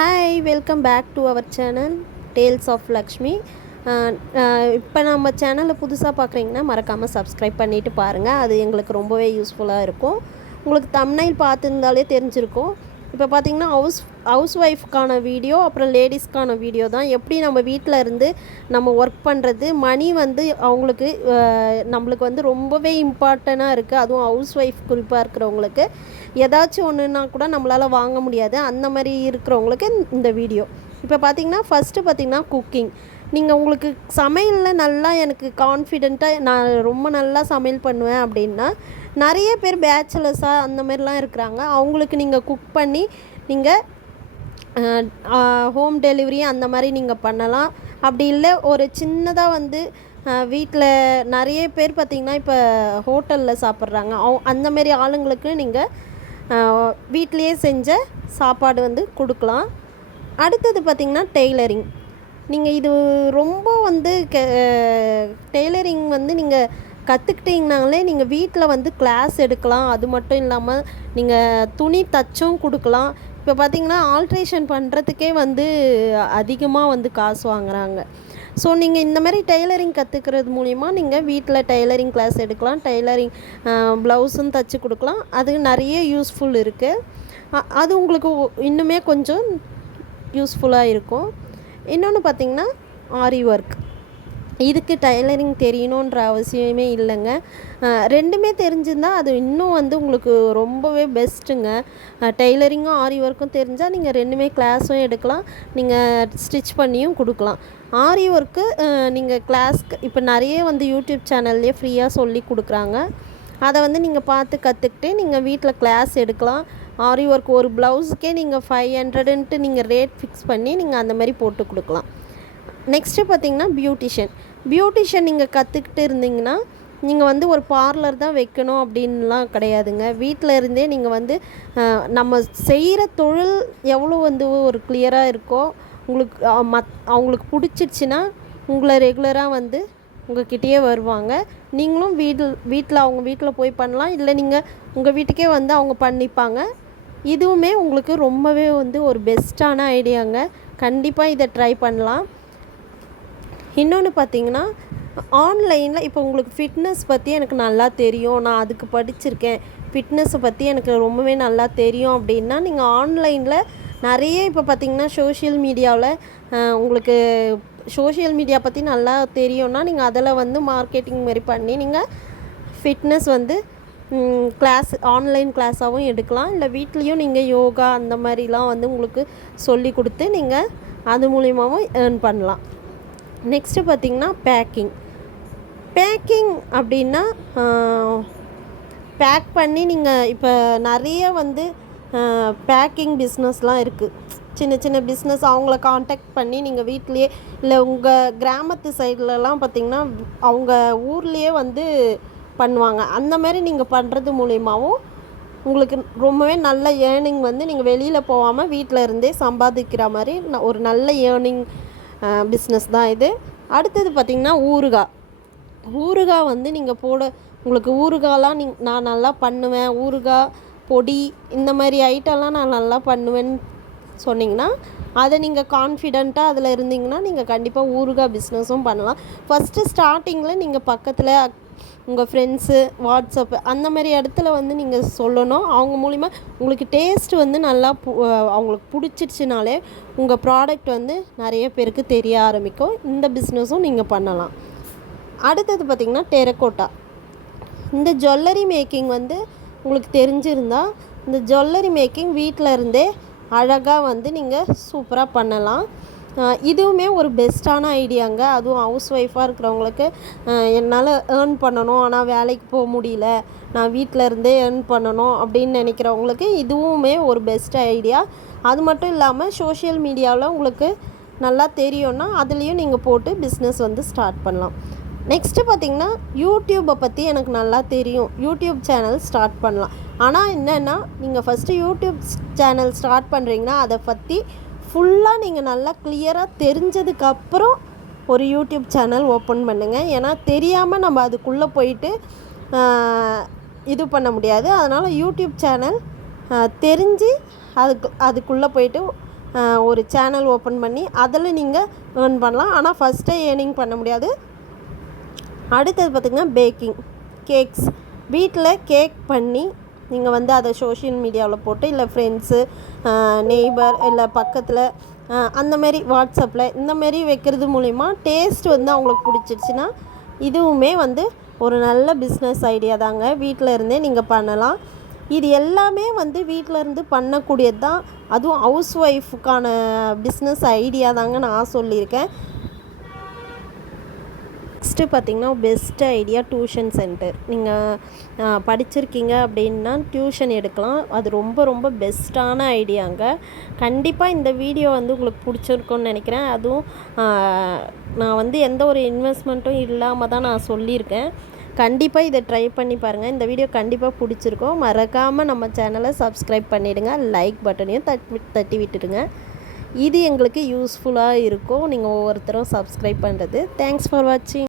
Hi welcome back to our channel tales of Lakshmi. இப்போ நம்ம சேனலை புதுசாக பார்க்குறீங்கன்னா மறக்காமல் சப்ஸ்கிரைப் பண்ணிவிட்டு பாருங்கள். அது எங்களுக்கு ரொம்பவே யூஸ்ஃபுல்லாக இருக்கும். உங்களுக்கு தம்ப்நெயில் பார்த்துருந்தாலே தெரிஞ்சிருக்கும். இப்போ பார்த்திங்கன்னா ஹவுஸ் ஒய்ஃப்க்கான வீடியோ, அப்புறம் லேடிஸ்க்கான வீடியோ தான். எப்படி நம்ம வீட்டில் இருந்து நம்ம ஒர்க் பண்ணுறது, மணி வந்து அவங்களுக்கு நம்மளுக்கு வந்து ரொம்பவே இம்பார்ட்டண்ட்டாக இருக்குது. அதுவும் ஹவுஸ் ஒய்ஃப் குறிப்பாக இருக்கிறவங்களுக்கு ஏதாச்சும் ஒன்றுனா கூட நம்மளால் வாங்க முடியாது. அந்த மாதிரி இருக்கிறவங்களுக்கு இந்த வீடியோ. இப்போ பார்த்திங்கன்னா ஃபஸ்ட்டு பார்த்திங்கன்னா குக்கிங். நீங்கள் உங்களுக்கு சமையலில் நல்லா எனக்கு கான்ஃபிடெண்ட்டாக நான் ரொம்ப நல்லா சமையல் பண்ணுவேன் அப்படின்னா, நிறைய பேர் பேச்சுலர்ஸாக அந்த மாதிரிலாம் இருக்கிறாங்க. அவங்களுக்கு நீங்கள் குக் பண்ணி நீங்கள் ஹோம் டெலிவரி அந்த மாதிரி நீங்கள் பண்ணலாம். அப்படி இல்லை ஒரு சின்னதாக வந்து வீட்டில் நிறைய பேர் பார்த்திங்கன்னா இப்போ ஹோட்டலில் சாப்பிட்றாங்க. அந்தமாரி ஆளுங்களுக்கு நீங்கள் வீட்லேயே செஞ்ச சாப்பாடு வந்து கொடுக்கலாம். அடுத்தது பார்த்திங்கன்னா டெய்லரிங். நீங்கள் இது ரொம்ப வந்து டெய்லரிங் வந்து நீங்கள் கற்றுக்கிட்டிங்கனாலே நீங்கள் வீட்டில் வந்து கிளாஸ் எடுக்கலாம். அது மட்டும் இல்லாமல் நீங்கள் துணி தச்சும் கொடுக்கலாம். இப்போ பார்த்திங்கன்னா ஆல்ட்ரேஷன் பண்ணுறதுக்கே வந்து அதிகமாக வந்து காசு வாங்குகிறாங்க. ஸோ நீங்கள் இந்த மாதிரி டெய்லரிங் கற்றுக்கிறது மூலிமா நீங்கள் வீட்டில் டெய்லரிங் கிளாஸ் எடுக்கலாம். டெய்லரிங் ப்ளவுஸும் தச்சு கொடுக்கலாம். அது நிறைய யூஸ்ஃபுல் இருக்குது. அது உங்களுக்கு இன்னுமே கொஞ்சம் யூஸ்ஃபுல்லாக இருக்கும். இன்னொன்று பார்த்திங்கன்னா ஆரி ஒர்க். இதுக்கு டைலரிங் தெரியணுன்ற அவசியமே இல்லைங்க. ரெண்டுமே தெரிஞ்சிருந்தால் அது இன்னும் வந்து உங்களுக்கு ரொம்பவே பெஸ்ட்டுங்க. டெய்லரிங்கும் ஆரி ஒர்க்கும் தெரிஞ்சால் நீங்கள் ரெண்டுமே கிளாஸும் எடுக்கலாம், நீங்கள் ஸ்டிச் பண்ணியும் கொடுக்கலாம். ஆரி ஒர்க்கு நீங்கள் கிளாஸ்க்கு இப்போ நிறைய வந்து யூடியூப் சேனல்லே ஃப்ரீயாக சொல்லி கொடுக்குறாங்க. அதை வந்து நீங்கள் பார்த்து கற்றுக்கிட்டு நீங்கள் வீட்டில் கிளாஸ் எடுக்கலாம். ஆரி ஒர்க் ஒரு ப்ளவுஸுக்கே நீங்கள் 500ன்ட்டு நீங்கள் ரேட் ஃபிக்ஸ் பண்ணி நீங்கள் அந்த மாதிரி போட்டு கொடுக்கலாம். நெக்ஸ்ட்டு பார்த்திங்கன்னா பியூட்டிஷியன் நீங்கள் கற்றுக்கிட்டு இருந்தீங்கன்னா நீங்கள் வந்து ஒரு பார்லர் தான் வைக்கணும் அப்படின்லாம் கிடையாதுங்க. வீட்டில் இருந்தே நீங்கள் வந்து நம்ம செய்கிற தொழில் எவ்வளோ வந்து ஒரு கிளியராக இருக்கோ, உங்களுக்கு அவங்களுக்கு பிடிச்சிடுச்சின்னா உங்களை ரெகுலராக வந்து உங்கள்கிட்டயே வருவாங்க. நீங்களும் வீட்டில் அவங்க வீட்டில் போய் பண்ணலாம், இல்லை நீங்கள் உங்கள் வீட்டுக்கே வந்து அவங்க பண்ணிப்பாங்க. இதுவுமே உங்களுக்கு ரொம்பவே வந்து ஒரு பெஸ்ட்டான ஐடியாங்க. கண்டிப்பாக இதை ட்ரை பண்ணலாம். இன்னொன்று பார்த்திங்கன்னா ஆன்லைனில் இப்போ உங்களுக்கு ஃபிட்னஸ் பற்றி எனக்கு நல்லா தெரியும், நான் அதுக்கு படிச்சிருக்கேன், ஃபிட்னஸை பற்றி எனக்கு ரொம்பவே நல்லா தெரியும் அப்படின்னா நீங்கள் ஆன்லைனில் நிறைய இப்போ பார்த்திங்கன்னா சோஷியல் மீடியாவில் உங்களுக்கு சோஷியல் மீடியா பற்றி நல்லா தெரியும்னா நீங்கள் அதில் வந்து மார்க்கெட்டிங் மாதிரி பண்ணி நீங்கள் ஃபிட்னஸ் வந்து கிளாஸ் ஆன்லைன் கிளாஸாகவும் எடுக்கலாம். இல்லை வீட்லேயும் நீங்கள் யோகா அந்த மாதிரிலாம் வந்து உங்களுக்கு சொல்லி கொடுத்து நீங்கள் அது மூலிமாவும் ஏர்ன் பண்ணலாம். நெக்ஸ்ட்டு பார்த்திங்கன்னா பேக்கிங் அப்படின்னா பேக் பண்ணி நீங்கள் இப்போ நிறைய வந்து பேக்கிங் பிஸ்னஸ்லாம் இருக்குது. சின்ன சின்ன பிஸ்னஸ் அவங்கள காண்டாக்ட் பண்ணி நீங்கள் வீட்லேயே, இல்லை உங்கள் கிராமத்து சைட்லலாம் பார்த்திங்கன்னா அவங்க ஊர்லேயே வந்து பண்ணுவாங்க. அந்த மாதிரி நீங்கள் பண்ணுறது மூலிமாவும் உங்களுக்கு ரொம்பவே நல்ல ஏர்னிங் வந்து நீங்கள் வெளியில் போகாமல் வீட்டில் இருந்தே சம்பாதிக்கிற மாதிரி ஒரு நல்ல ஏர்னிங் பிஸ்னஸ் தான் இது. அடுத்தது பார்த்திங்கன்னா ஊறுகாய் வந்து நீங்கள் உங்களுக்கு ஊறுகாய்லாம் நான் நல்லா பண்ணுவேன், ஊறுகாய் பொடி இந்த மாதிரி ஐட்டம்லாம் நான் நல்லா பண்ணுவேன்னு சொன்னிங்கன்னா அதை நீங்கள் கான்ஃபிடெண்ட்டாக அதில் இருந்தீங்கன்னா நீங்கள் கண்டிப்பாக ஊறுகாய் பிஸ்னஸும் பண்ணலாம். ஃபஸ்ட்டு ஸ்டார்டிங்கில் நீங்கள் பக்கத்தில் உங்கள் ஃப்ரெண்ட்ஸு, வாட்ஸ்அப்பு அந்த மாதிரி இடத்துல வந்து நீங்கள் சொல்லணும். அவங்க மூலிமா உங்களுக்கு டேஸ்ட் வந்து நல்லா அவங்களுக்கு பிடிச்சிருச்சுனாலே உங்கள் ப்ராடக்ட் வந்து நிறைய பேருக்கு தெரிய ஆரம்பிக்கும். இந்த பிஸ்னஸும் நீங்கள் பண்ணலாம். அடுத்தது பார்த்திங்கன்னா டெரக்கோட்டா. இந்த ஜுவல்லரி மேக்கிங் வந்து உங்களுக்கு தெரிஞ்சிருந்தால் இந்த ஜுவல்லரி மேக்கிங் வீட்டில் இருந்தே அழகாக வந்து நீங்கள் சூப்பராக பண்ணலாம். இதுவுமே ஒரு பெஸ்ட்டான ஐடியாங்க. அதுவும் ஹவுஸ் ஒய்ஃபாக இருக்கிறவங்களுக்கு என்னால் ஏர்ன் பண்ணணும், ஆனால் வேலைக்கு போக முடியல, நான் வீட்டில் இருந்தே ஏர்ன் பண்ணணும் அப்படின்னு நினைக்கிறவங்களுக்கு இதுவுமே ஒரு பெஸ்ட் ஐடியா. அது மட்டும் இல்லாமல் சோஷியல் மீடியாவில் உங்களுக்கு நல்லா தெரியும்னா அதுலேயும் நீங்கள் போட்டு பிஸ்னஸ் வந்து ஸ்டார்ட் பண்ணலாம். நெக்ஸ்ட்டு பார்த்திங்கன்னா யூடியூப்பை பற்றி எனக்கு நல்லா தெரியும், யூடியூப் சேனல் ஸ்டார்ட் பண்ணலாம். ஆனால் என்னென்னா நீங்கள் ஃபஸ்ட்டு யூடியூப் சேனல் ஸ்டார்ட் பண்ணுறீங்கன்னா அதை பற்றி ஃபுல்லாக நீங்கள் நல்லா கிளியராக தெரிஞ்சதுக்கப்புறம் ஒரு யூடியூப் சேனல் ஓப்பன் பண்ணுங்கள். ஏன்னா தெரியாமல் நம்ம அதுக்குள்ளே போயிட்டு இது பண்ண முடியாது. அதனால் யூடியூப் சேனல் தெரிஞ்சு அதுக்குள்ளே போயிட்டு ஒரு சேனல் ஓப்பன் பண்ணி அதில் நீங்கள் ஏர்ன் பண்ணலாம். ஆனால் ஃபஸ்ட்டே ஏர்னிங் பண்ண முடியாது. அடுத்தது பார்த்திங்கன்னா பேக்கிங், கேக்ஸ். வீட்டில் கேக் பண்ணி நீங்கள் வந்து அதை சோஷியல் மீடியாவில் போட்டு, இல்லை ஃப்ரெண்ட்ஸு, நெய்பர், இல்லை பக்கத்தில் அந்தமாரி வாட்ஸ்அப்பில் இந்தமாரி வைக்கிறது மூலிமா டேஸ்ட் வந்து அவங்களுக்கு பிடிச்சிருச்சுன்னா இதுவுமே வந்து ஒரு நல்ல பிஸ்னஸ் ஐடியா தாங்க. வீட்டில் இருந்தே நீங்கள் பண்ணலாம். இது எல்லாமே வந்து வீட்டில் இருந்து பண்ணக்கூடியது தான். அதுவும் ஹவுஸ் ஒய்ஃபுக்கான பிஸ்னஸ் ஐடியா தாங்க நான் சொல்லியிருக்கேன். நெக்ஸ்ட்டு பார்த்திங்கன்னா பெஸ்ட் ஐடியா டியூஷன் சென்டர். நீங்கள் படிச்சிருக்கீங்க அப்படின்னா டியூஷன் எடுக்கலாம். அது ரொம்ப ரொம்ப பெஸ்ட்டான ஐடியாங்க. கண்டிப்பாக இந்த வீடியோ வந்து உங்களுக்கு பிடிச்சிருக்குன்னு நினைக்கிறேன். அதுவும் நான் வந்து எந்த ஒரு இன்வெஸ்ட்மெண்ட்டும் இல்லாமல் தான் நான் சொல்லியிருக்கேன். கண்டிப்பாக இதை ட்ரை பண்ணி பாருங்கள். இந்த வீடியோ கண்டிப்பாக பிடிச்சிருக்கும். மறக்காமல் நம்ம சேனலை சப்ஸ்கிரைப் பண்ணிவிடுங்க. லைக் பட்டனையும் தட்டி விட்டுடுங்க. இது எங்களுக்கு யூஸ்ஃபுல்லாக இருக்கும் நீங்கள் ஒவ்வொருத்தரும் சப்ஸ்கிரைப் பண்ணுறது. தேங்க்ஸ் ஃபார் வாட்சிங்.